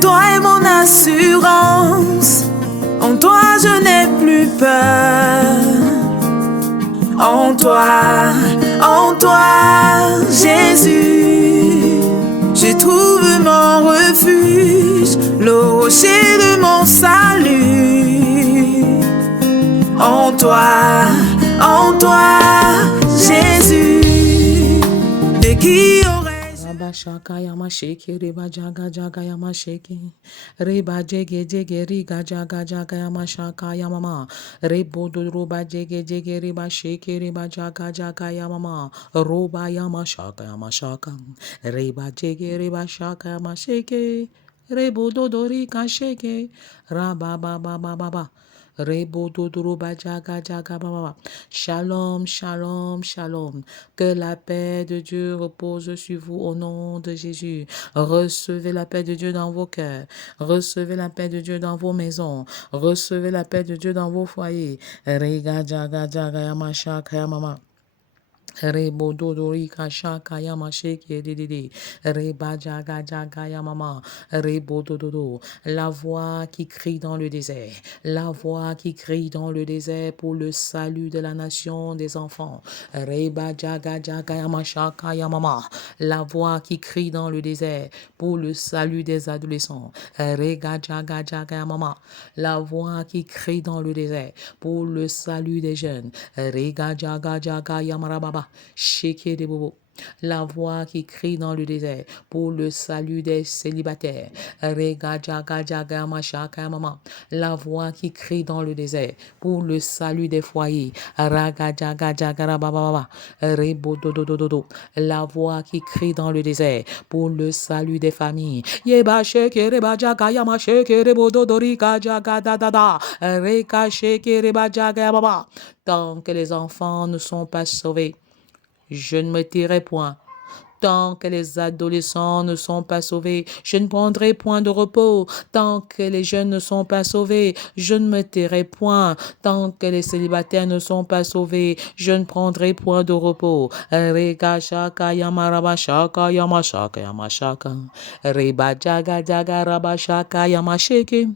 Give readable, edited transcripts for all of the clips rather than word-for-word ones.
toi est mon assurance. En toi je n'ai plus peur. En toi, Jésus, je trouve mon refuge, le rocher de mon salut. En toi, Jésus, de qui aurais-je? Shaka yama shake reba jaga jaga yama shake reba jege jege riga jaga jaga yama shaka yama rebo do roba jege jege reba shake reba jaga jaga yama roba yama shaka reba jege reba shaka yama shake rebo do do rika shake raba ba ba ba ba ba. Shalom, shalom, shalom. Que la paix de Dieu repose sur vous au nom de Jésus. Recevez la paix de Dieu dans vos cœurs. Recevez la paix de Dieu dans vos maisons. Recevez la paix de Dieu dans vos foyers. Rega jaga jaga yama shaka yama. Rebo dodori kashaka yama sheke dede reba jaga jaga yamama rebo dododo, la voix qui crie dans le désert, la voix qui crie dans le désert pour le salut de la nation des enfants. Reba jaga jaga yama shaka yamama, la voix qui crie dans le désert pour le salut des adolescents. Rega jaga jaga yamama, la voix qui crie dans le désert pour le salut des jeunes. Rega jaga jaga yamarababa. Sheke de bobo. La voix qui crie dans le désert pour le salut des célibataires. Rega jaga jaga mashaka mama. La voix qui crie dans le désert pour le salut des foyers. Raga jaga jaga rababa. Rebo do do do do do. La voix qui crie dans le désert pour le salut des familles. Yeba sheke reba jaga yama sheke rebo do do rika jaga da da da. Reka sheke reba jaga baba. Tant que les enfants ne sont pas sauvés, je ne me tairai point. Tant que les adolescents ne sont pas sauvés, je ne prendrai point de repos. Tant que les jeunes ne sont pas sauvés, je ne me tairai point. Tant que les célibataires ne sont pas sauvés, je ne prendrai point de repos. Rega shaka yama raba shaka yama shaka yama shaka. Reba jaga jaga raba shaka yama sheke.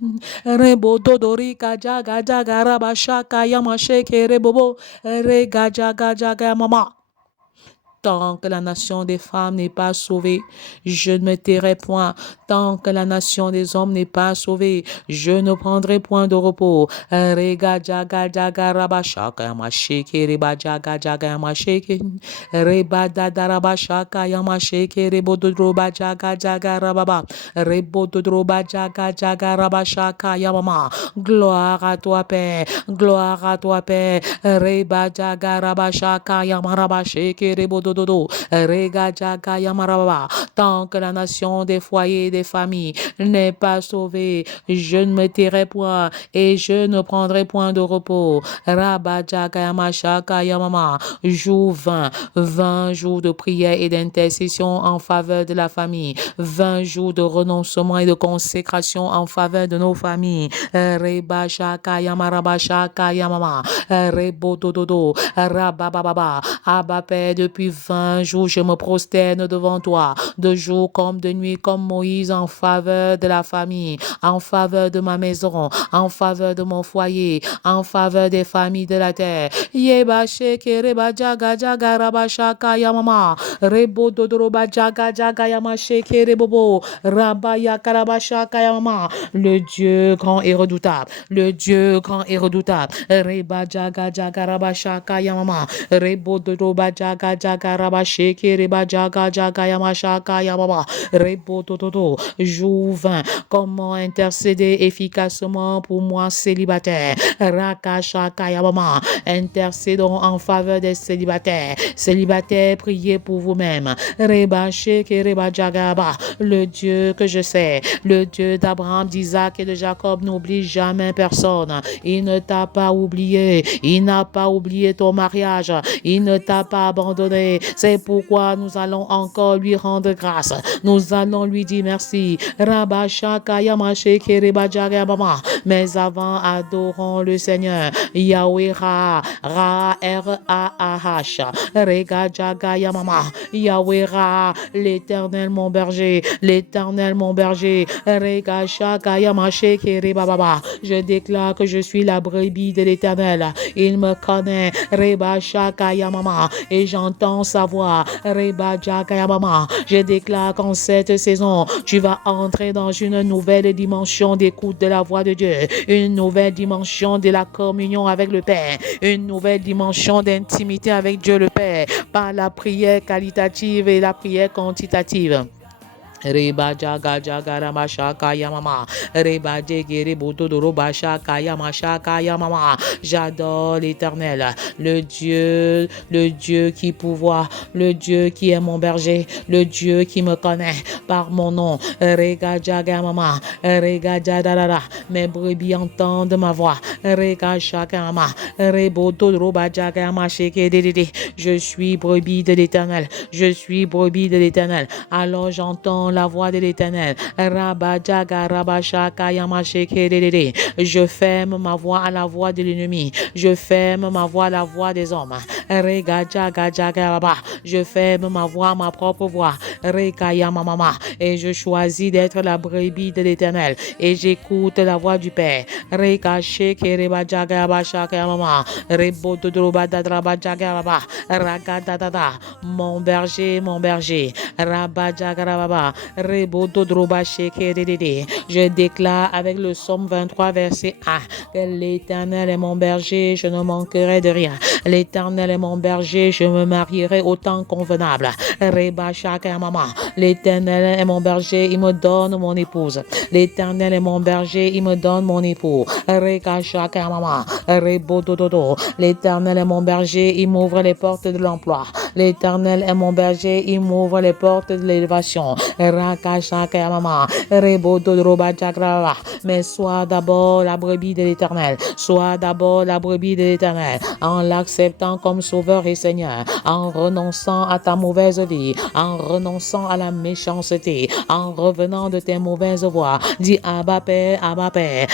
Rebo dodorika jaga jaga raba shaka yama sheke rebobo. Rega jaga jaga mama. Tant que la nation des femmes n'est pas sauvée, je ne me tairai point. Tant que la nation des hommes n'est pas sauvée, je ne prendrai point de repos. Rega jaga jaga raba shaka yama sheke reba jaga jaga yama sheke reba dada raba shaka yama sheke rebo dodroba jaga jaga rababa rebo dodroba jaga jaga raba shaka yama. Gloire à toi Père, gloire à toi Père. Reba jaga raba shaka yama raba sheke rebo dodo rega jaga yama rababa. Tant que la nation des foyers des familles n'est pas sauvée, je ne me tairai point et je ne prendrai point de repos. Rabba jaga yama shaka yamama. Jour 20 jours de prière et d'intercession en faveur de la famille, 20 jours de renoncement et de consécration en faveur de nos familles. Reba shaka yama rabba shaka yamama. Rebo dodo rabababa. Abba Père, depuis 20 jours je me prosterne devant toi, de jour comme de nuit, comme Moïse, en faveur de la famille, en faveur de ma maison, en faveur de mon foyer, en faveur des familles de la terre. Yeba sheke reba jaga jaga raba shaka yamama. Rebo dodoroba jaga jaga yama sheke rebobo. Raba yakaraba shaka yamama. Le Dieu grand et redoutable, le Dieu grand et redoutable. Reba jaga jaga raba shaka yamama. Rebo dodoroba jaga jaga raba sheke reba jaga jaga yama shaka yamama. Rebo dododo. Jour 20. Comment intercéder efficacement pour moi célibataire. Raka shaka yamama. Intercédons en faveur des célibataires. Célibataires, priez pour vous-même. Reba sheke reba jagaba. Le Dieu que je sais, le Dieu d'Abraham, d'Isaac et de Jacob n'oublie jamais personne. Il ne t'a pas oublié. Il n'a pas oublié ton mariage. Il ne t'a pas abandonné. berger. C'est pourquoi nous allons encore lui rendre grâce. Nous allons lui dire merci. Mais avant, adorons le Seigneur. Yahweh Ra, Ra, R-A-A-H. Rega Jaga Yamama. Yahweh Ra, l'Éternel mon berger. L'Éternel mon berger. Rega Shaka Yamashe Kerebaba. Je déclare que je suis la brebis de l'Éternel. Il me connaît. Reba Shaka Yamama. Et j'entends sa voix. Reba Jaka Yamama. Je déclare qu'en cette saison, tu vas entrer dans une nouvelle dimension d'écoute de la voix de Dieu. Une nouvelle dimension de la communion avec le Père. Une nouvelle dimension d'intimité avec Dieu le Père. Par la prière qualitative et la prière quantitative. Reba jaga jaga ramasha kaya mama. Reba jegere boto doroba kaya masha kaya mama. J'adore l'Éternel, le Dieu qui pourvoit, le Dieu qui est mon berger, le Dieu qui me connaît par mon nom. Rega jaga mama. Rega jadara. Mes brebis entendent ma voix. Rega shaka mama. Reboto doroba jaga masheke dedede. Je suis brebis de l'Éternel. Je suis brebis de l'Éternel. Alors j'entends la voix de l'Éternel. Je ferme ma voix à la voix de l'ennemi. Je ferme ma voix à la voix des hommes. Je ferme ma voix à ma propre voix. Et je choisis d'être la brebis de l'Éternel. Et j'écoute la voix du Père. Mon berger, mon berger. Je déclare avec le psaume 23 verset 1 que l'Éternel est mon berger, je ne manquerai de rien. L'Éternel est mon berger, je me marierai au temps convenable. L'Éternel est mon berger, il me donne mon épouse. L'Éternel est mon berger, il me donne mon époux. L'Éternel est mon berger, il m'ouvre les portes de l'emploi. L'Éternel est mon berger, il m'ouvre les portes de l'élévation. Mais sois d'abord la brebis de l'Éternel. Sois d'abord la brebis de l'Éternel. En l'acceptant comme sauveur et Seigneur. En renonçant à ta mauvaise vie. En renonçant à la méchanceté. En revenant de tes mauvaises voies. Dis Abba Père, Abba Père.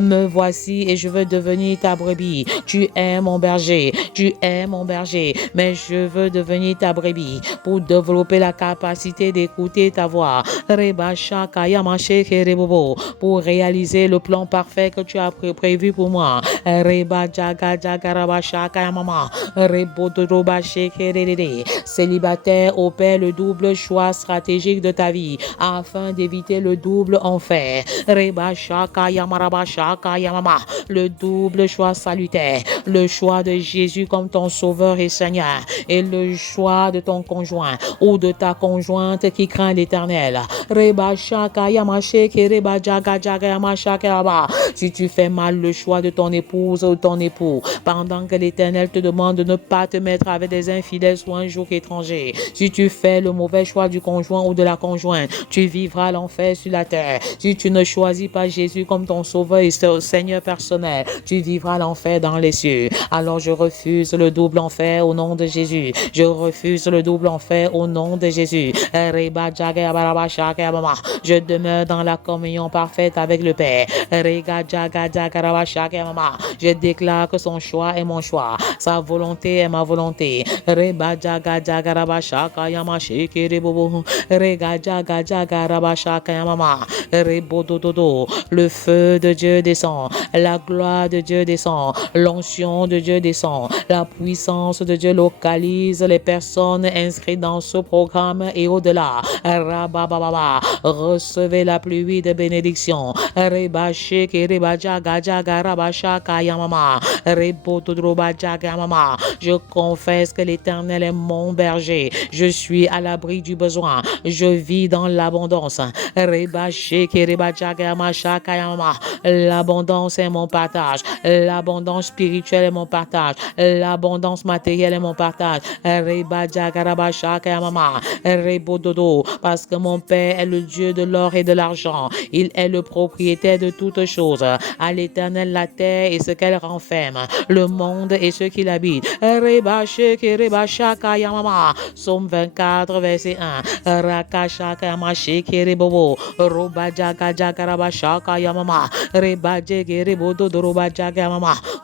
Me voici et je veux devenir ta brebis. Tu es mon berger. Tu es mon berger. Mais je veux devenir ta brebis pour développer la capacité d'écouter ta voix. Pour réaliser le plan parfait que tu as prévu pour moi. Célibataire, opère le double choix stratégique de ta vie afin d'éviter le double enfer. Le double choix salutaire. Le choix de Jésus comme ton sauveur et Seigneur. Et le choix de ton conjoint ou de ta conjointe qui craint l'Éternel. Si tu fais mal le choix de ton épouse ou ton époux, pendant que l'Éternel te demande de ne pas te mettre avec des infidèles ou un joug étranger, si tu fais le mauvais choix du conjoint ou de la conjointe, tu vivras l'enfer sur la terre. Si tu ne choisis pas Jésus comme ton sauveur et Seigneur personnel, tu vivras l'enfer dans les cieux. Alors je refuse le double enfer au nom de Jésus. Je refuse le double enfer au nom de Jésus. Je demeure dans la communion parfaite avec le Père. Je déclare que son choix est mon choix. Sa volonté est ma volonté. Le feu de Dieu descend. La gloire de Dieu descend. L'onction de Dieu descend. La puissance de Dieu localise les personnes inscrites dans ce programme et au-delà. Recevez la pluie de bénédiction. Je confesse que l'Éternel est mon berger. Je suis à l'abri du besoin. Je vis dans l'abondance. L'abondance est mon partage. L'abondance spirituelle est mon partage. L'abondance matérielle est mon partage. Parce que mon Père est le Dieu de l'or et de l'argent. Il est le propriétaire de toutes choses. À l'Éternel la terre et ce qu'elle renferme, le monde et ceux qui l'habitent. Somme 24, verset 1.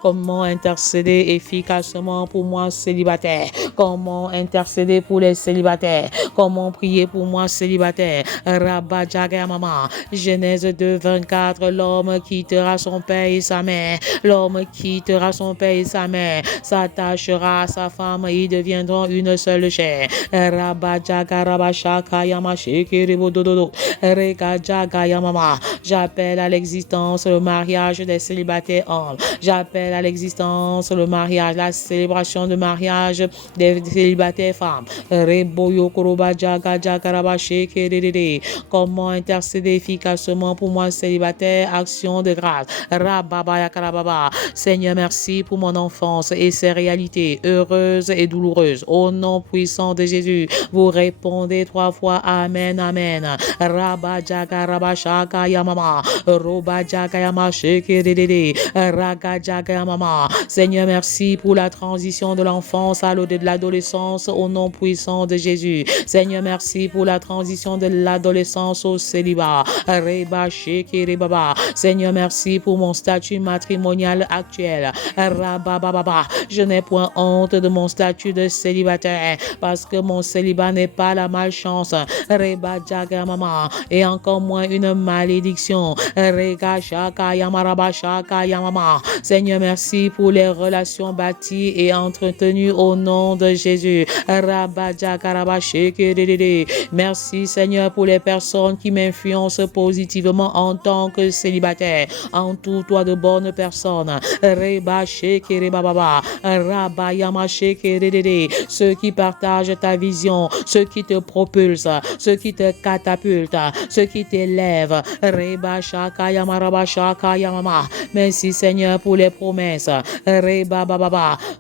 Comment intercéder efficacement pour moi célibataire? Comment intercéder pour les célibataires? Comment prier pour moi célibataire? Genèse 2, 24. L'homme quittera son père et sa mère. L'homme quittera son père et sa mère, s'attachera à sa femme et ils deviendront une seule chair. J'appelle à l'existence le mariage des célibataires hommes. J'appelle à l'existence le mariage, la célébration de mariage des célibataires femmes. Comment intercéder efficacement pour moi célibataire? Action de grâce. Seigneur, merci pour mon enfance et ses réalités heureuses et douloureuses. Au nom puissant de Jésus, vous répondez 3 fois Amen, Amen. Seigneur, merci pour la transition de l'enfance à l'adolescence au nom puissant de Jésus. Seigneur, merci pour la transition de l'adolescence au célibat. Seigneur, merci pour mon statut matrimonial actuel. Je n'ai point honte de mon statut de célibataire parce que mon célibat n'est pas la malchance et encore moins une malédiction. Seigneur, merci pour les relations bâties et entretenues au nom de Jésus. Merci Seigneur pour les personnes qui m'influencent positivement en tant que célibataire. Entoure-toi de bonnes personnes. Ceux qui partagent ta vision, ceux qui te propulsent, ceux qui te catapultent, ceux qui t'élèvent. Merci Seigneur pour les promesses.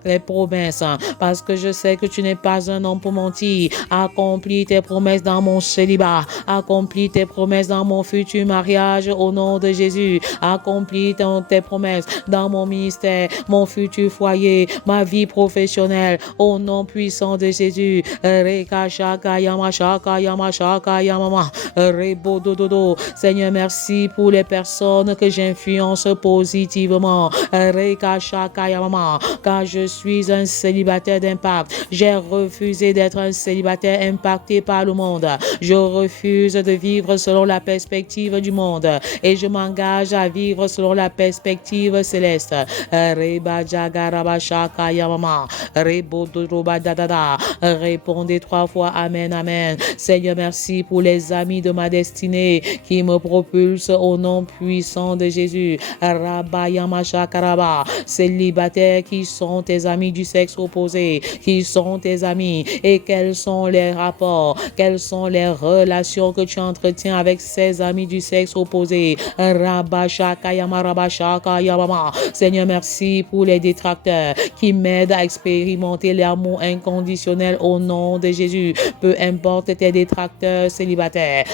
Les promesses, parce que je sais que tu n'es pas un homme pour mentir. Accomplis tes promesses dans mon célibat. Accomplis tes promesses dans mon futur mariage au nom de Jésus. Accomplis tes promesses dans mon ministère, mon futur foyer, ma vie professionnelle au nom puissant de Jésus. Seigneur, merci pour les personnes que j'influence positivement. Car je suis un célibataire d'impact. J'ai refusé d'être un célibataire impacté par le monde. Je refuse de vivre selon la perspective du monde et je m'engage à vivre selon la perspective céleste. Répondez 3 fois Amen, Amen. Seigneur, merci pour les amis de ma destinée qui me propulsent au nom puissant de Jésus. Célibataires qui sont tes amis du sexe opposé, qui sont tes amis, et quels sont les rapports, quelles sont les relations que tu entretiens avec ces amis du sexe opposé. Seigneur, merci pour les détracteurs qui m'aident à expérimenter l'amour inconditionnel au nom de Jésus. Peu importe tes détracteurs célibataires.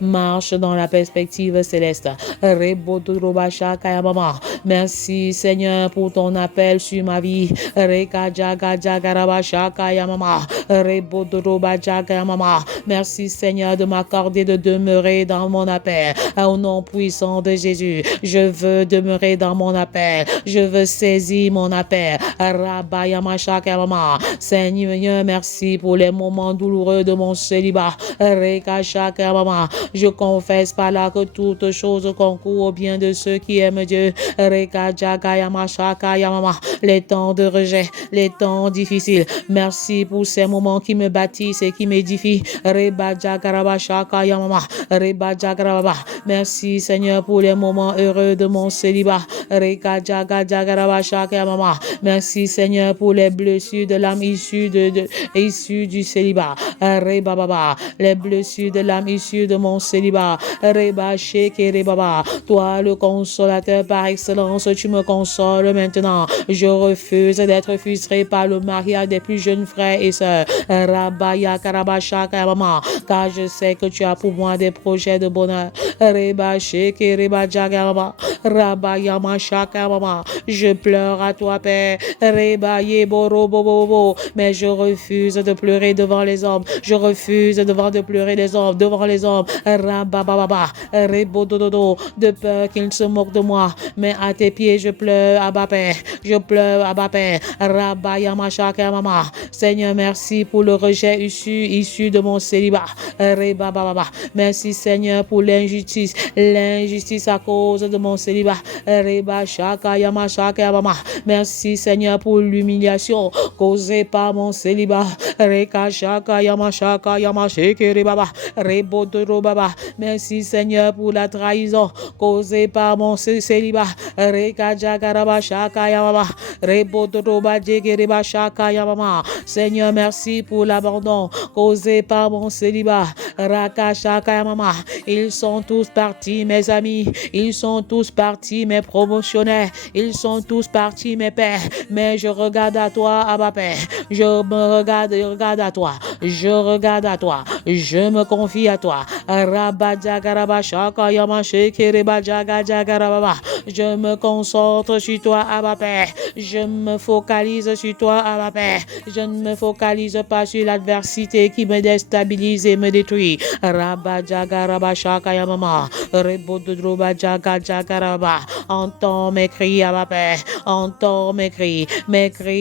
Marche dans la perspective céleste. Merci Seigneur pour ton appel sur ma vie. Merci Seigneur de m'accorder de demeurer dans mon appel. Au nom puissant de Jésus, je veux demeurer dans mon appel. Je veux saisir mon appel. Seigneur, merci pour les moments douloureux de mon célibat. Je confesse par là que toutes choses concourent au bien de ceux qui aiment Dieu. Les temps de rejet, les temps difficiles. Merci pour ces moments qui me bâtissent et qui m'édifient. Merci Seigneur pour les moments heureux de mon célibat. Merci Seigneur pour les blessures de l'âme issues blessures du célibat. Reba baba, les blessures de l'âme issue de mon célibat. Reba sheke rebaba. Toi, le consolateur par excellence, tu me consoles maintenant. Je refuse d'être frustré par le mariage des plus jeunes frères et sœurs. Rabaya karabasha karabama. Car je sais que tu as pour moi des projets de bonheur. Reba sheke reba jagaraba. Rabaya masha karabama. Je pleure à toi, Père. Reba yeboro bobo. Mais je refuse de pleurer devant les hommes. Je refuse de pleurer les hommes, devant les hommes. Rabababa. Rebodododo. De peur qu'ils se moquent de moi. Mais à tes pieds, je pleure, Abba Père. Je pleure, Abba Père. Rabaya masha karabama. Seigneur, merci pour le rejet issu de mon célibat. Rebababa. Merci, Seigneur, pour l'injustice à cause de mon célibat. Reba shaka yama shaka yama. Merci, Seigneur, pour l'humiliation causée par mon célibat. Reka shaka yama sheke rebaba. Rebodoro baba. Merci, Seigneur, pour la trahison causée par mon célibat. Reka jagaraba shaka yama. Rebodoro badjeke reba shaka yama. Seigneur, merci pour l'abandon causé par mon célibat. Raka shaka yama. Ils sont tous partis, mes amis. Ils sont tous partis, mes promotionnaires. Ils sont tous partis, mes pères. Mais je regarde à toi, Abba Père. Je regarde à toi. Je regarde à toi. Je me confie à toi. Rabadjagaraba shaka yama sheke reba jagaraba. Je me concentre sur toi, Abba Père. Je me focalise sur toi, Abba Père. Je ne me focalise pas sur l'adversité qui me déstabilise et me détruit. Rabadjagaraba shaka yama. Rebododroba jagaraba. Entends mes cris, Abba Père. Entends mes cris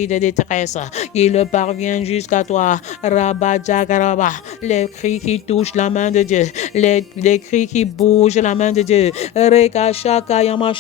de détresse. Il parvient jusqu'à toi. Rabadjagaraba. Les cris qui touchent la main de Dieu. Les cris qui bougent la main de Dieu. Reka shaka yama.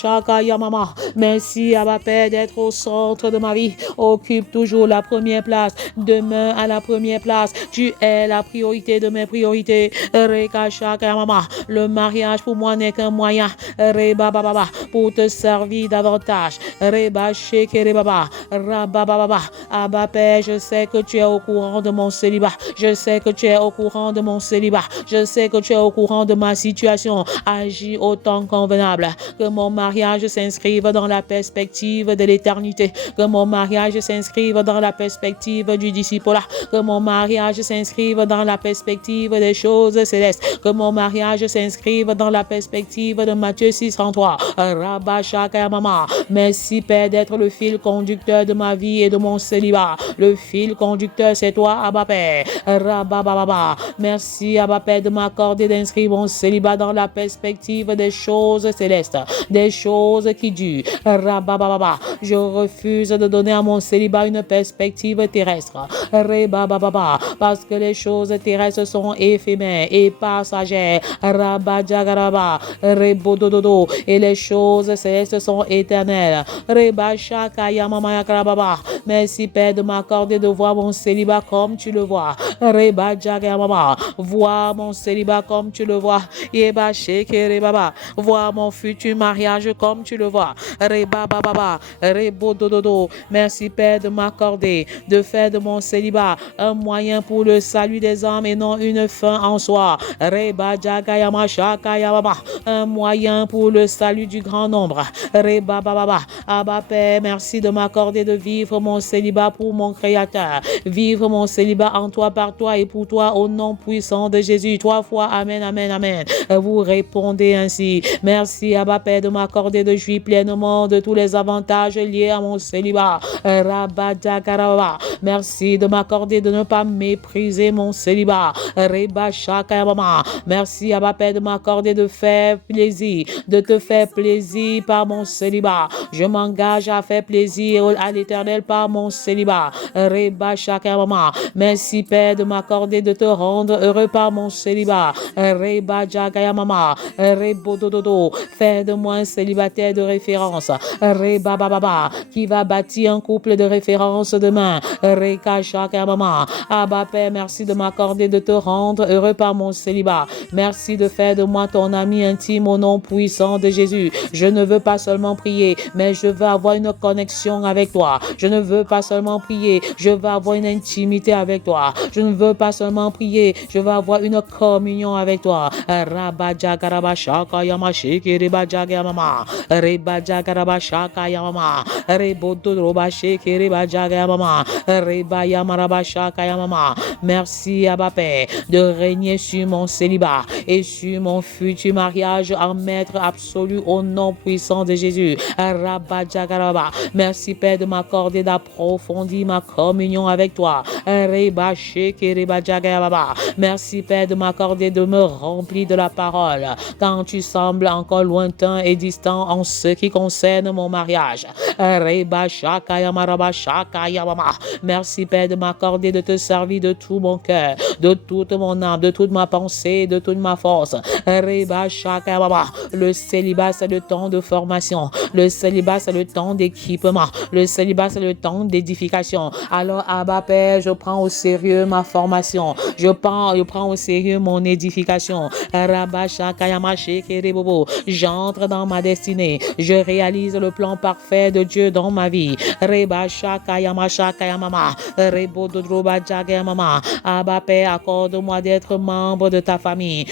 Merci, Abba Père, d'être au centre de ma vie. Occupe toujours la première place. Demeure à la première place. Tu es la priorité de mes priorités. Reka shaka yama. Le mariage pour moi n'est qu'un moyen. Reba baba. Pour te servir davantage. Reba sheke rebaba. Rababa. Abba Père, je sais que tu es au courant de mon célibat. Je sais que tu es au courant de mon célibat. Je sais que tu es au courant de ma situation. Agis autant convenable. Que mon mariage s'inscrive dans la perspective de l'éternité. Que mon mariage s'inscrive dans la perspective du disciple. Que mon mariage s'inscrive dans la perspective des choses célestes. Que mon mariage s'inscrive dans la perspective de Matthieu 6:33. Rabba shaka mama. Merci, Père, d'être le fil conducteur de ma vie et de mon célibat. Le fil conducteur, c'est toi, Abba Père. Rabba baba. Merci, Abba Père, de m'accorder d'inscrire mon célibat dans la perspective des choses célestes, des choses qui durent. Rabba baba. Je refuse de donner à mon célibat une perspective terrestre. Rabba baba. Parce que les choses terrestres sont éphémères et passagères. Rabba jagaraba. Rebodododo. Et les choses célestes sont éternelles. Reba shaka yamama yakarababa. Merci, Père, de m'accorder de voir mon célibat comme tu le vois. Reba jagarababa. Vois mon célibat comme tu le vois. Yeba sheke rebaba. Vois mon futur mariage comme tu le vois. Reba baba. Rebodododo. Merci, Père, de m'accorder de faire de mon célibat un moyen pour le salut des âmes et non une fin en soi. Reba jagayama shaka yamama. Un moyen pour le salut du grand nombre. Reba baba. Abba Père, merci de m'accorder de vivre mon célibat pour mon Créateur. Vivre mon célibat en toi, par toi et pour toi, au nom puissant de Jésus. 3 fois, amen, amen, amen. Vous répondez ainsi. Merci, Abba Père, de m'accorder de jouir pleinement de tous les avantages liés à mon célibat. Rabadakaraba. Merci de m'accorder de ne pas mépriser mon célibat. Reba shakayama. Merci, Abba Père, de m'accorder de faire plaisir, de te faire plaisir par mon célibat. Je m'engage à faire plaisir à l'Éternel par mon célibat. Reba shakayama. Merci, Père, de m'accorder de te rendre heureux par mon célibat. Reba Jagaya Mama, Rebodododo, fais de moi un célibataire de référence, Reba Baba, qui va bâtir un couple de référence demain, Reka Shaka Mama. Abba Père, merci de m'accorder de te rendre heureux par mon célibat. Merci de faire de moi ton ami intime au nom puissant de Jésus. Je ne veux pas seulement prier, mais je veux avoir une connexion avec toi. Je ne veux pas seulement prier, je veux avoir une intimité avec toi. Je ne veux pas seulement prier, je veux avoir une communion avec toi. Rabajagaraba shaka yama shiki ribajaga mama. Ribajagaraba shaka yama. Rebodo roba shiki ribajaga mama. Ribayamaraba shaka yama. Merci Abba Père de régner sur mon célibat et sur mon futur mariage en maître absolu au nom puissant de Jésus. Rabajagaraba. Merci Père de m'accorder d'approfondir ma communion avec toi. Merci Père de m'accorder de me remplir de la parole quand tu sembles encore lointain et distant en ce qui concerne mon mariage. Merci Père de m'accorder de te servir de tout mon cœur, de toute mon âme, de toute ma pensée, de toute ma force. Le célibat c'est le temps de formation, le célibat c'est le temps d'équipement, le célibat c'est le temps d'édification. Alors Abba Père, je prends au sérieux ma formation, je prends au sérieux mon édification. J'entre dans ma destinée, je réalise le plan parfait de Dieu dans ma vie. Abba Père, accorde-moi d'être membre de ta famille.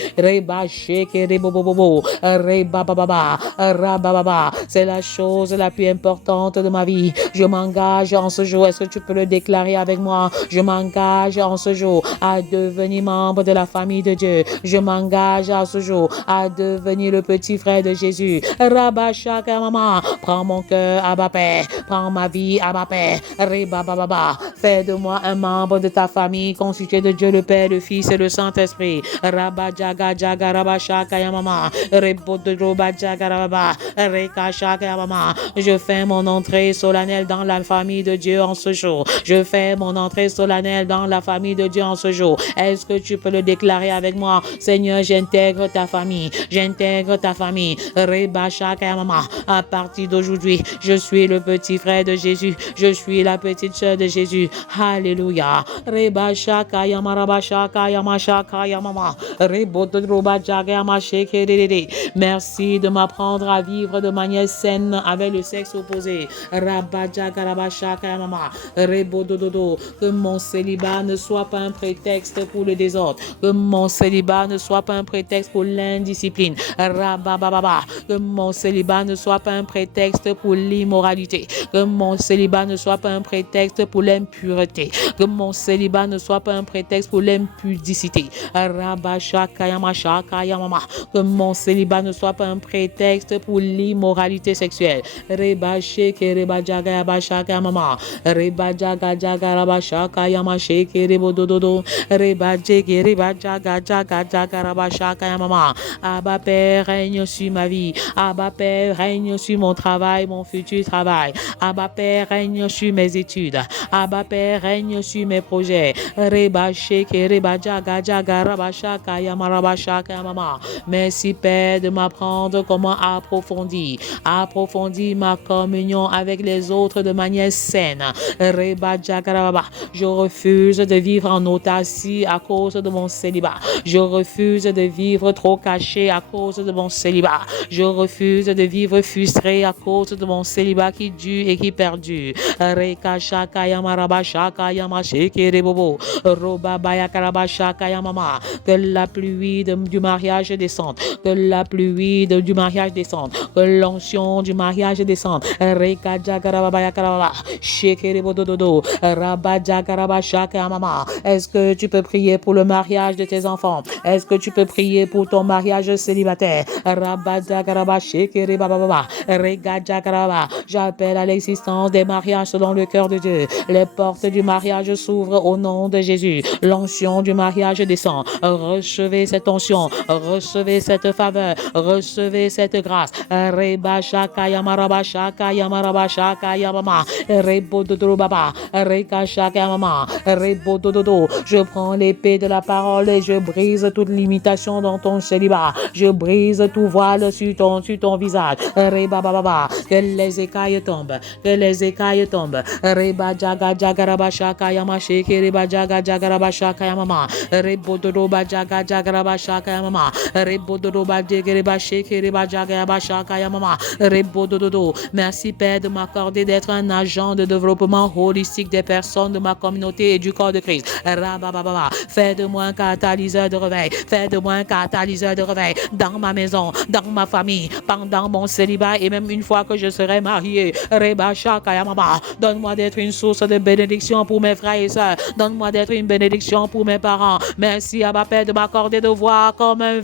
C'est la chose la plus importante de ma vie. Je m'engage en ce jour. Est-ce que tu peux le déclarer avec moi? Je m'engage en ce jour à devenir membre de la famille de Dieu. Je m'engage en ce jour à devenir le petit frère de Jésus. Rabashaka Mama, prends mon cœur, Abba Père. Prends ma vie, Abba Père. Rebababa, fais de moi un membre de ta famille constitué de Dieu le Père, le Fils et le Saint-Esprit. Rabajaga Jaga Rabashaka Yamama. Rebodroba Jaga Rababa. Rekashaka Yamama. Je fais mon entrée solennelle dans la famille de Dieu en ce jour. Je fais mon entrée solennelle dans la famille de Dieu en ce jour. Est-ce que tu peux le déclarer avec moi? Seigneur, j'intègre ta famille. J'intègre ta famille. Rebashaka Mama. À partir d'aujourd'hui, je suis le petit frère de Jésus. Je suis la petite sœur de Jésus. Alléluia. Rebashaka Yamarabashaka Yamashaka Yamama. Rebodroba Jaga Yamasheke. Merci de m'apprendre à vivre de manière saine avec le sexe opposé. Rabajaga Rabashaka Yamama. Rebodododo. Que mon célibat ne soit pas un prétexte pour le désordre. Que mon célibat ne soit pas un prétexte pour l'indiscipline. Rabababa. Que mon célibat ne soit pas un prétexte pour l'immoralité. Que mon célibat ne soit pas un prétexte pour l'impureté. Que mon célibat ne soit pas un prétexte pour l'impudicité. Rabashakayamashakayamama. Que mon célibat ne soit pas un prétexte pour l'immoralité sexuelle. Rebasheke rebajagayabashakayamama. Rebajagajagarabashakayamasheke rebodododo. Rebajeke rebajagajagarabashakayamama. Abba Père, règne sur ma vie. Abba Père, règne sur mon travail, mon futur travail. Abba Père, règne sur mes études. Abba Père, règne sur mes projets. Merci Père de m'apprendre comment approfondir ma communion avec les autres de manière saine. Je refuse de vivre en autarcie à cause de mon célibat. Je refuse de vivre trop caché à cause de mon célibat. Je refuse de vivre frustré à cause de mon célibat qui dure et qui perdure. Que la pluie du mariage descende. Que la pluie du mariage descende. Que l'onction du mariage descende. Est-ce que tu peux prier pour le mariage de tes enfants? Est-ce que tu peux prier pour ton mariage célibataire? J'appelle à l'existence des mariages selon le cœur de Dieu. Les portes du mariage s'ouvrent au nom de Jésus. L'onction du mariage descend. Recevez cette onction. Recevez cette faveur. Recevez cette grâce. Je prends l'épée de la parole et je brise toute limitation dans ton célibat. Je brise tout voile sur ton visage. Reba baba, que les écailles tombent, que les écailles tombent. Reba jaga jagaraba shaka yama sheke reba jaga jagaraba shaka yama. Rebo dodoba jaga jagaraba shaka yama. Rebo dodoba jagaraba sheke reba jagaraba shaka yama. Rebo dododo. Merci Père de m'accorder d'être un agent de développement holistique des personnes de ma communauté et du corps de Christ. Rabababa. Fais de moi un catalyseur de réveil. Fais de moi un catalyseur de réveil dans ma maison, dans ma famille, pendant mon célibat et même une fois que je serai marié. Reba shaka yama. Donne-moi d'être une source de bénédiction pour mes frères et sœurs. Donne-moi d'être une bénédiction pour mes parents. Merci Abba Père de m'accorder de voir comme un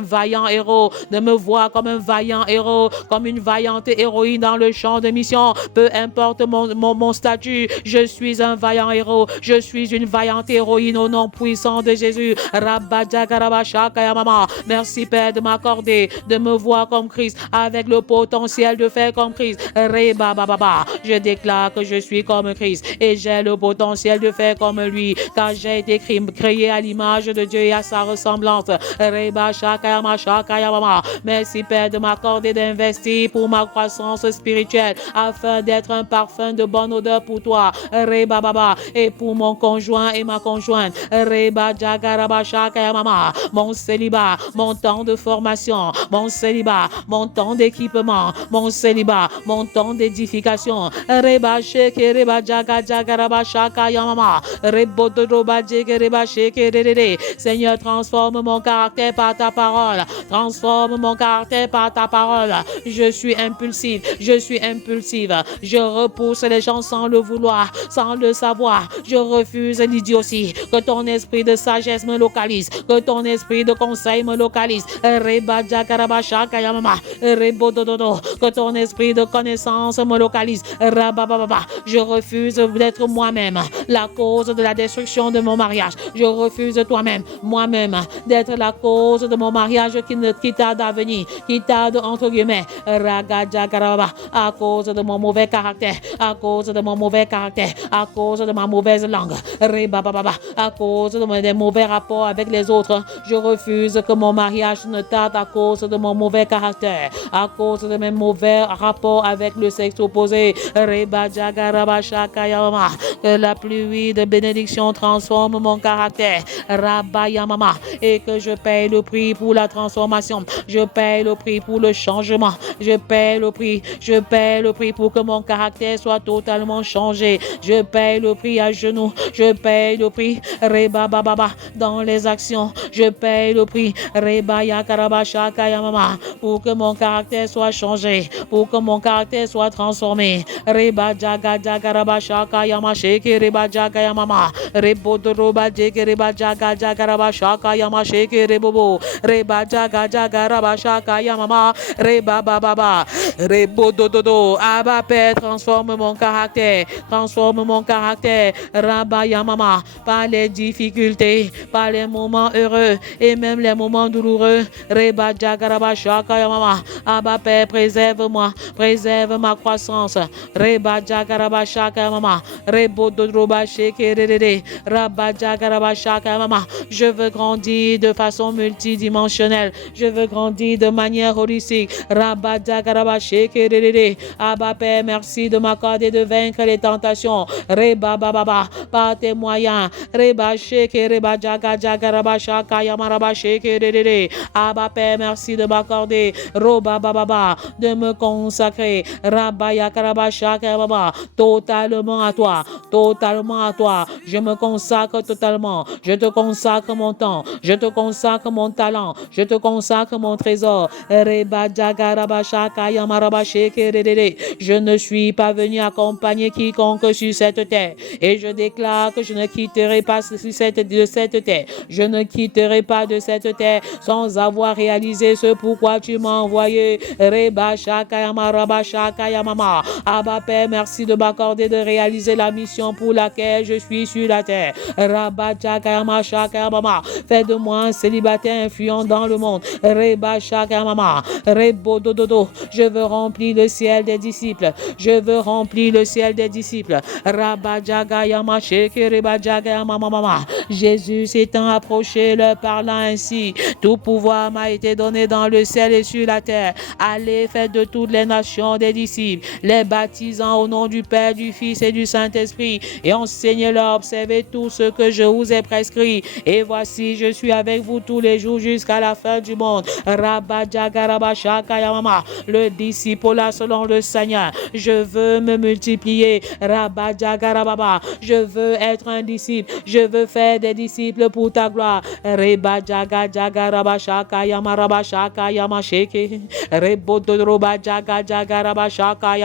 vaillant héros, de me voir comme un vaillant héros, comme une vaillante héroïne dans le champ de mission. Peu importe mon statut, je suis un vaillant héros, je suis une vaillante héroïne au nom puissant de Jésus. Merci Père de m'accorder, de me voir comme Christ, avec le potentiel de faire comme Christ. Je déclare que je suis comme Christ et j'ai le potentiel de faire comme lui, car j'ai été créé à l'image de Dieu et à sa ressemblance. Merci Père de m'accorder d'investir pour ma croissance spirituelle afin d'être un parfum de bonne odeur pour toi et pour mon conjoint et ma conjointe. Mon célibat, mon temps de formation, mon célibat, mon temps d'équipement, mon célibat, mon temps d'édification. Seigneur, transforme mon caractère par ta parole. Transforme mon caractère par ta parole. Je suis impulsive. Je suis impulsive. Je repousse les gens sans le vouloir, sans le savoir. Je refuse l'idiotie. Que ton esprit de sagesse me localise. Que ton esprit de conseil me localise. Que ton esprit de connaissance me localise. Je refuse d'être moi-même la cause de la destruction de mon mariage. Je refuse moi-même d'être la cause de mon mariage qui tarde à venir, qui tarde entre guillemets, à cause de mon mauvais caractère, à cause de mon mauvais caractère, à cause de ma mauvaise langue, à cause de des mauvais rapports avec les autres. Je refuse que mon mariage ne tarde à cause de mon mauvais caractère, à cause de mes mauvais rapports avec le sexe opposé. Que la pluie de bénédiction transforme mon caractère. Et que je paye le prix pour la transformation. Je paye le prix pour le changement. Je paye le prix. Je paye le prix pour que mon caractère soit totalement changé. Je paye le prix à genoux. Je paye le prix. Dans les actions. Je paye le prix. Pour que mon caractère soit changé. Pour que mon caractère soit transformé. Abba Père, transforme mon caractère, transforme mon caractère, par les difficultés, par les moments heureux et même les moments douloureux. Abba Père, préserve-moi, préserve ma croissance. Je veux grandir de façon multidimensionnelle. Je veux grandir de manière holistique. Abba Père, merci de m'accorder de vaincre les tentations. Par tes moyens. Abba Père, merci de m'accorder de me consacrer totalement à toi, totalement à toi. Je me consacre totalement. Je te consacre mon temps. Je te consacre mon talent. Je te consacre mon trésor. Je ne suis pas venu accompagner quiconque sur cette terre. Et je déclare que je ne quitterai pas de cette terre. Je ne quitterai pas de cette terre sans avoir réalisé ce pourquoi tu m'as envoyé. Abba Père, merci de m'accorder de réaliser la mission pour laquelle je suis sur la terre. Fais de moi un célibataire influent dans le monde. Je veux remplir le ciel des disciples. Je veux remplir le ciel des disciples. Jésus s'étant approché, et leur parlant ainsi: tout pouvoir m'a été donné dans le ciel et sur la terre. Allez, faites de toutes les nations des disciples, les baptisant au nom du Père, du Fils et du Saint-Esprit, et enseignez-leur à observer tout ce que je vous ai prescrit. Et voici, je suis avec vous tous les jours jusqu'à la fin du monde. Le disciple là selon le Seigneur. Je veux me multiplier. Je veux être un disciple. Je veux faire des disciples pour ta gloire. Rebodoroba jaga jaga raba shaka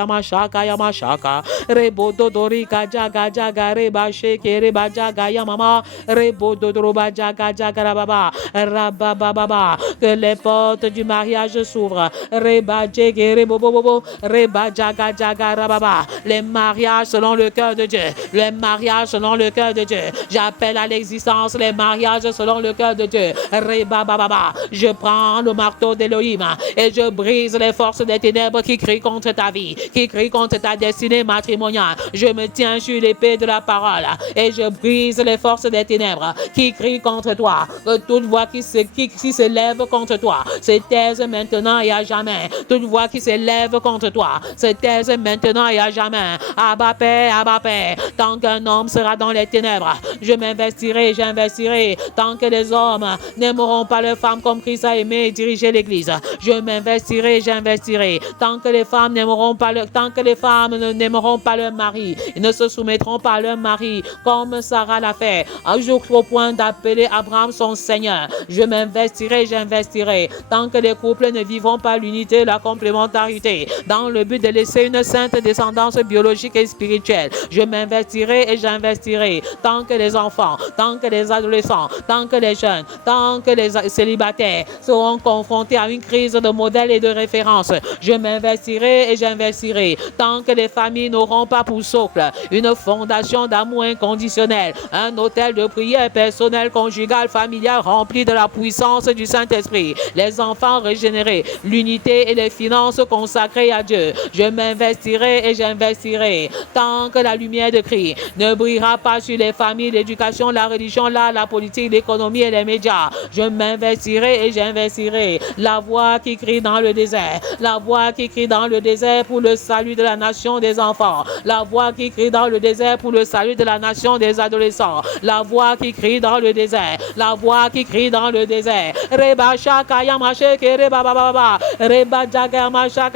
yama shaka rebododorika jaga jaga reba sheke reba jaga yamama rebododoroba jaga jaga rababa rabababa. Que les portes du mariage s'ouvrent. Reba jege rebobobo reba jaga jaga rababa. Les mariages selon le cœur de Dieu. Les mariages selon le cœur de Dieu. J'appelle à l'existence les mariages selon le cœur de Dieu. Reba bababa. Je prends le marteau d'Élohim et je brise les forces des ténèbres qui crient contre ta vie, qui crient contre ta destinée matrimoniale. Je me tiens sur l'épée de la parole et je brise les forces des ténèbres qui crient contre toi. Que toute voix qui se lève contre toi se taise maintenant et à jamais. Toute voix qui se lève contre toi se taise maintenant et à jamais. Abba Père, tant qu'un homme sera dans les ténèbres, je m'investirai, j'investirai. Tant que les hommes n'aimeront pas leurs femmes comme Christ a aimé et dirigé l'Église, je m'investirai, j'investirai. Tant que les femmes n'aimeront pas leur mari, ils ne se soumettront pas à leur mari, comme Sarah l'a fait, au point d'appeler Abraham son Seigneur. Je m'investirai, j'investirai. Tant que les couples ne vivront pas l'unité, la complémentarité, dans le but de laisser une sainte descendance biologique et spirituelle, je m'investirai et j'investirai. Tant que les enfants, tant que les adolescents, tant que les jeunes, tant que les célibataires seront confrontés à une crise de modèle et de référence, je m'investirai et j'investirai. Tant que les familles n'auront pas pour socle une fondation d'amour inconditionnel, un hôtel de prière personnel, conjugal, familial rempli de la puissance du Saint-Esprit, les enfants régénérés, l'unité et les finances consacrées à Dieu, je m'investirai et j'investirai. Tant que la lumière de Christ ne brillera pas sur les familles, l'éducation, la religion, la politique, l'économie et les médias, je m'investirai et j'investirai. La voix qui crie dans le désert, la voix qui crie dans le désert pour le salut de la nation des enfants, la voix qui crie dans le désert pour le salut de la nation des adolescents, la voix qui crie dans le désert, la voix qui crie dans le désert. Reba shaka yamasheke reba baba reba jaga mashaka.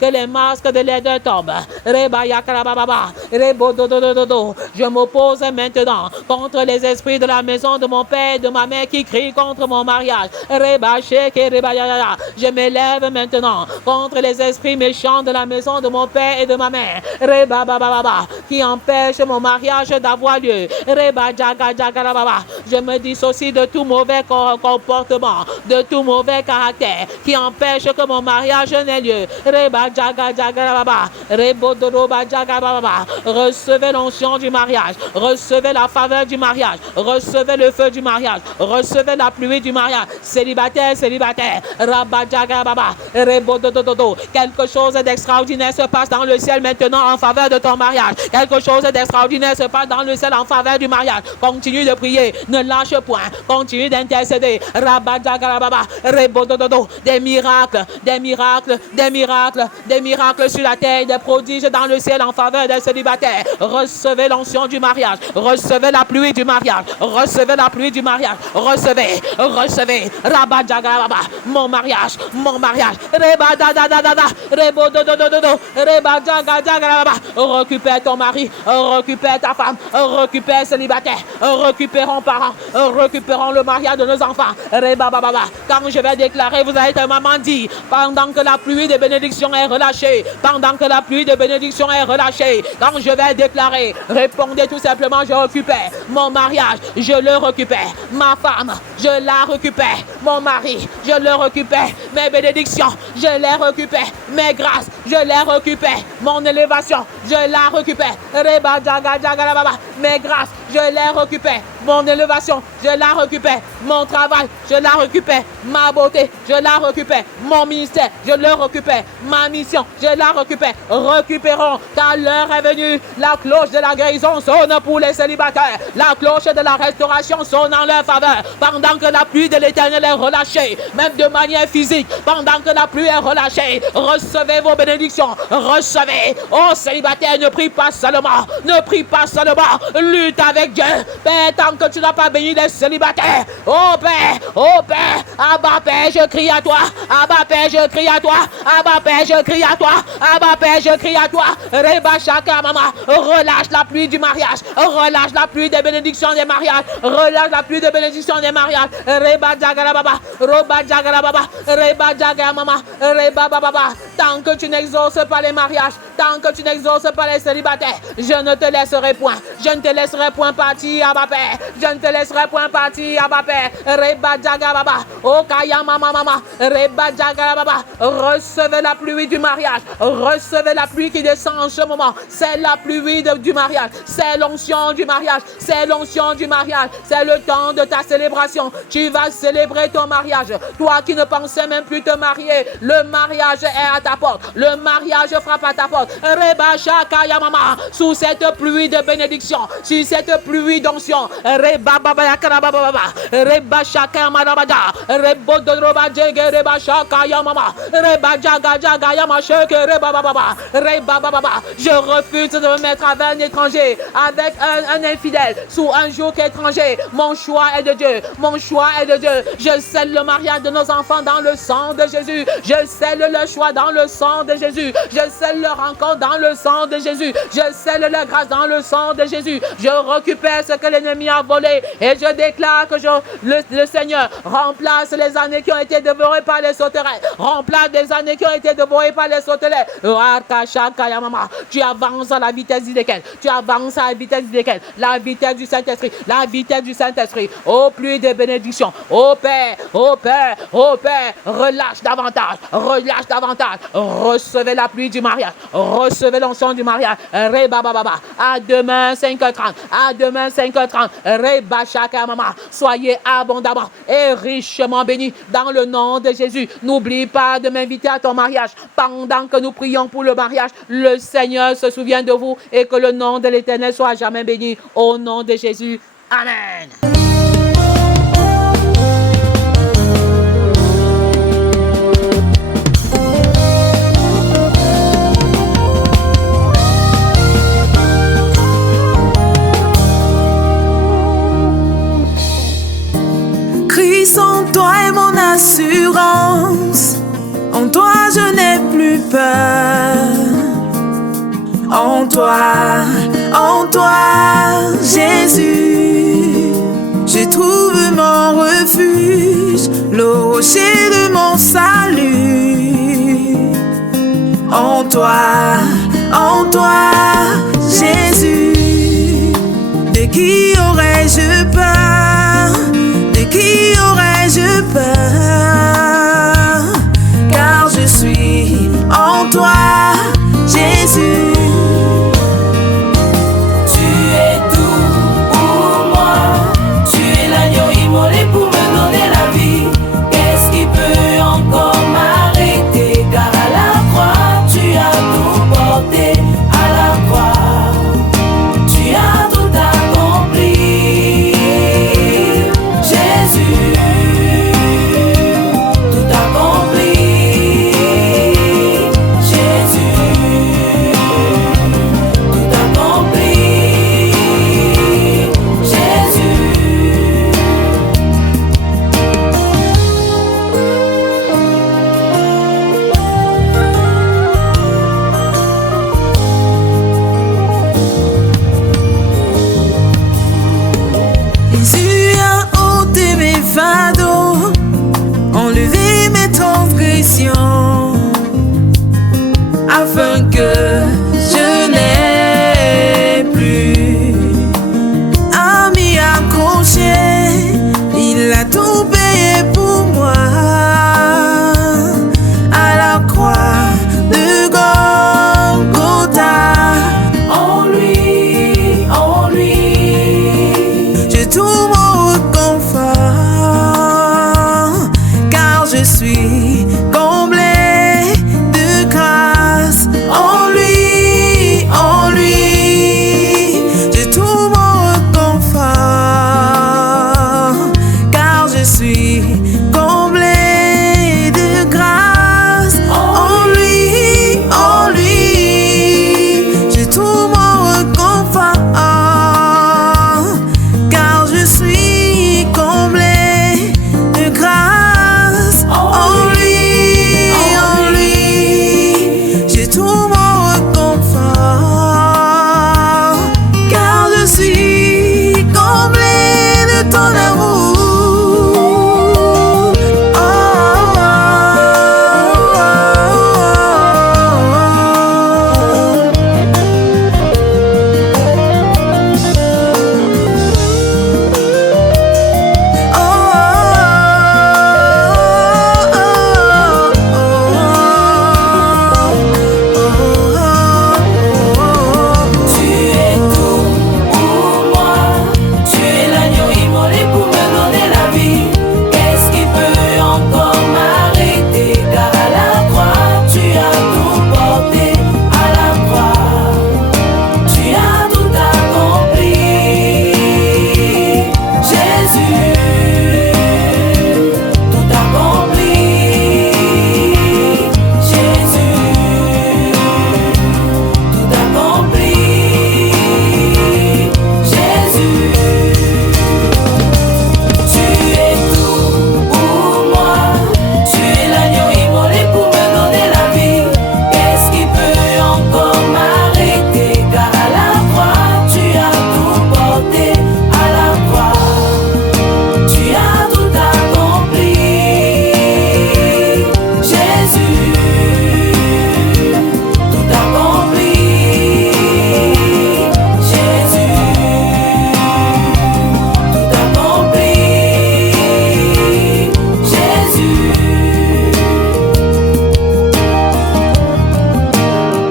Que les masques de l'aide tombent. Reba yakara baba rebo do. Je m'oppose maintenant contre les esprits de la maison de mon père et de ma mère qui crient contre mon mariage. Reba sheke reba yaya. Je m'élève maintenant contre les esprits méchants de la maison de mon père et de ma mère. Reba baba qui empêchent mon mariage d'avoir lieu. Reba jaga jaga baba. Je me dissocie de tout mauvais comportement, de tout mauvais caractère qui empêche que mon mariage n'ait lieu. Reba jaga jaga baba. Rebo doroba jaga baba. Recevez l'onction du mariage, recevez la faveur du mariage, recevez le feu du mariage, recevez la pluie du mariage. Célibataire, Rabba jaga baba. Rebo dodo. Quelque chose d'extraordinaire se passe dans le ciel maintenant en faveur de ton mariage. Quelque chose d'extraordinaire se passe dans le ciel en faveur du mariage. Continue de prier, ne lâche point, continue d'intercéder. Rabba jaga baba. Rebo dodo. Des miracles sur la terre, des prodiges dans le ciel en faveur des célibataires. Recevez l'onction du mariage, recevez la pluie du mariage, recevez la pluie du mariage, recevez. Rabba jaga baba. Mon mariage. Reba da. Rebo do. Reba jaga baba. Récupère ton mari, récupère ta femme, récupère célibataire, récupérons parents, récupérons le mariage de nos enfants. Reba baba. Quand je vais déclarer, vous allez être maman dit, pendant que la pluie de bénédiction est relâchée, quand je vais déclarer, répondez tout simplement, je récupère mon mariage, je le récupère, ma femme, je la récupère, mon mari, je le récupère, mes bénédictions, je les récupère, mes grâces, je les récupère. Mon élévation, je la récupère. Mes grâces, je les récupère. Mon élévation, je la récupère. Mon travail, je la récupère. Ma beauté, je la récupère. Mon ministère, je le récupère. Ma mission, je la récupère. Récupérons, car l'heure est venue. La cloche de la guérison sonne pour les célibataires. La cloche de la restauration sonne en leur faveur. Pendant que la pluie de l'Éternel est relâchée, même de manière physique, pendant que la pluie est relâchée, recevez vos bénédictions. Recevez. Oh célibataire, ne prie pas seulement. Ne prie pas seulement. Lutte avec Dieu. Père, tant que tu n'as pas béni les célibataires. Oh Père, Abba Père, je crie à toi. Abba Père, je crie à toi. Abba Père, je crie à toi. Abba Père, je crie à toi. Reba Shaka Mama, relâche la pluie du mariage. Relâche la pluie des bénédictions des mariages. Relâche la pluie des bénédictions des mariages. Reba Jagara Baba, Roba Jagara Baba, Reba Jagara Mama, Reba Baba. Tant que tu n'exauces pas les mariages, tant que tu n'exauces pas les célibataires, je ne te laisserai point. Je ne te laisserai point partir, Abba Père. Je ne te laisserai point partir, Abba Père. Reba Jagara Baba, Okaya Mama Mama, Reba Jagara Baba. Recevez la pluie du mariage. Recevez la pluie qui descend en ce moment. C'est la pluie du mariage. C'est l'onction du mariage. C'est l'onction du mariage. C'est le temps de ta célébration. Tu vas célébrer ton mariage. Toi qui ne pensais même plus te marier, le mariage est à ta porte. Le mariage frappe à ta porte. Reba Shakaya Mama, sous cette pluie de bénédiction, sous cette pluie d'onction. Reba Baba Yakaraba Baba, Reba Shakaya Marabada, Reba Doroba Jege, Reba Shakaya Mama, Reba Jaga Jaga Yama Sheke, Reba Baba, Reba Baba. Je refuse de me mettre avec un étranger, avec un infidèle, sous un joug étranger. Mon choix est de Dieu. Mon choix est de Dieu. Je scelle le mariage de nos enfants dans le sang de Jésus. Je scelle le choix dans le sang de Jésus. Je scelle leur rencontre dans le sang de Jésus. Je scelle leur grâce dans le sang de Jésus. Je récupère ce que l'ennemi a volé et je déclare que le Seigneur remplace les années qui ont été dévorées par les sauterelles. Remplace des années qui ont été dévorées par les sauterelles. Tu avances à la vitesse du décalage. Tu avances à la vitesse du décalage. La vitesse du Saint-Esprit. La vitesse du Saint-Esprit. Ô pluie de bénédictions. Ô Père, ô Père, ô Père, relâche davantage. Relâche davantage. Recevez la pluie du mariage. Recevez l'onction du mariage. Reba Baba. À demain 5h30. À demain 5h30. Reba Shaka Mama. Soyez abondamment et richement bénis dans le nom de Jésus. N'oublie pas de m'inviter à ton mariage. Pendant que nous prions pour le mariage, le Seigneur se souvient de vous et que le nom de l'Éternel soit jamais béni. Au nom de Jésus. Amen. Christ en toi est mon assurance. En toi je n'ai plus peur. En toi, Jésus, je trouve mon refuge, le rocher de mon salut. En toi, Jésus, de qui aurais-je peur? De qui aurais-je peur? Car je suis en toi, Jésus. Enlever mes transgressions.